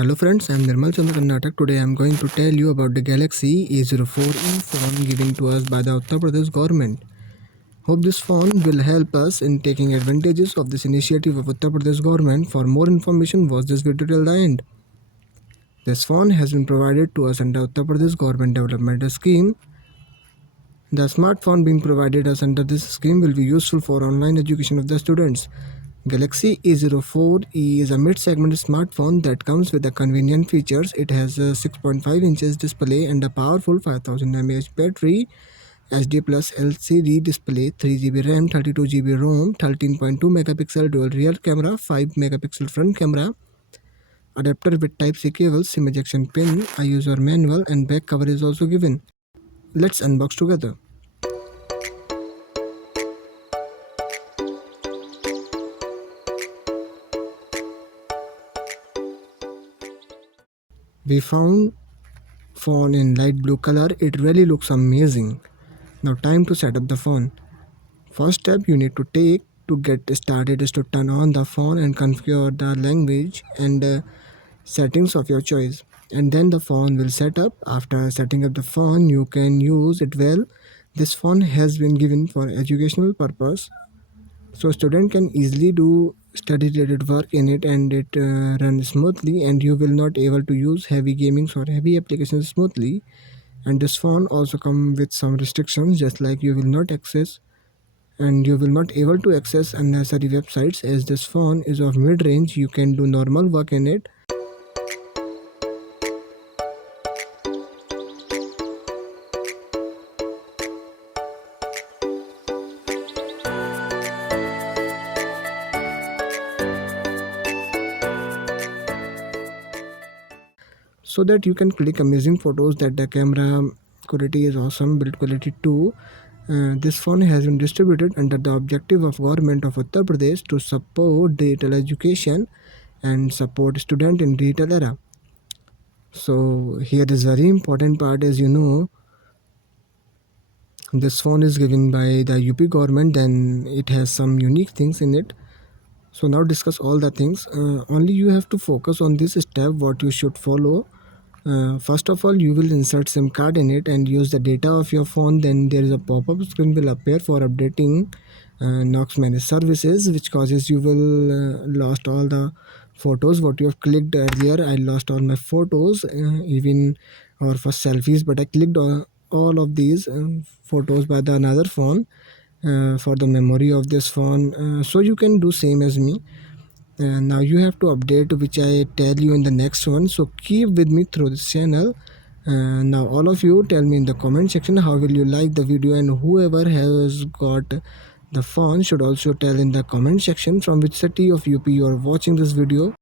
Hello friends, I am Nirmal Karnataka. Today I am going to tell you about the Galaxy A04e phone given to us by the Uttarpradesh government. Hope this phone will help us in taking advantages of this initiative of Uttarpradesh government. For more information, watch this video till the end. This phone has been provided to us under Uttar Pradesh government development scheme. The smartphone being provided us under this scheme will be useful for online education of the students. Galaxy A04e is a mid-segment smartphone that comes with the convenient features. It has a 6.5 inches display and a powerful 5000 mAh battery, HD plus LCD display, 3GB RAM, 32GB ROM, 13.2 megapixel dual rear camera, 5 megapixel front camera, adapter with Type-C cable, SIM ejection pin, a user manual and back cover is also given. Let's unbox together. We found phone in light blue color. It really looks amazing. Now time to set up the phone. First step you need to take to get started is to turn on the phone and configure the language and settings of your choice, and then the phone will set up. After setting up the phone you can use it well. This phone has been given for educational purpose, so student can easily do study related work in it, and it runs smoothly, and you will not able to use heavy gamings or heavy applications smoothly. And this phone also come with some restrictions, just like you will not access and you will not able to access unnecessary websites. As this phone is of mid range, you can do normal work in it. So that you can click amazing photos, that the camera quality is awesome, build quality too. This phone has been distributed under the objective of government of Uttar Pradesh to support digital education and support student in digital era. So here is very important part. As you know, this phone is given by the UP government, then it has some unique things in it. So now discuss all the things. Only you have to focus on this step what you should follow. First of all, you will insert SIM card in it and use the data of your phone. Then there is a pop-up screen will appear for updating Knox managed services, which causes you will lost all the photos what you have clicked earlier. I lost all my photos, even or for selfies, but I clicked all of these photos by the another phone for the memory of this phone. So you can do same as me. Now you have to update, which I tell you in the next one, so keep with me through this channel. Now all of you tell me in the comment section how will you like the video, and whoever has got the phone should also tell in the comment section from which city of UP you are watching this video.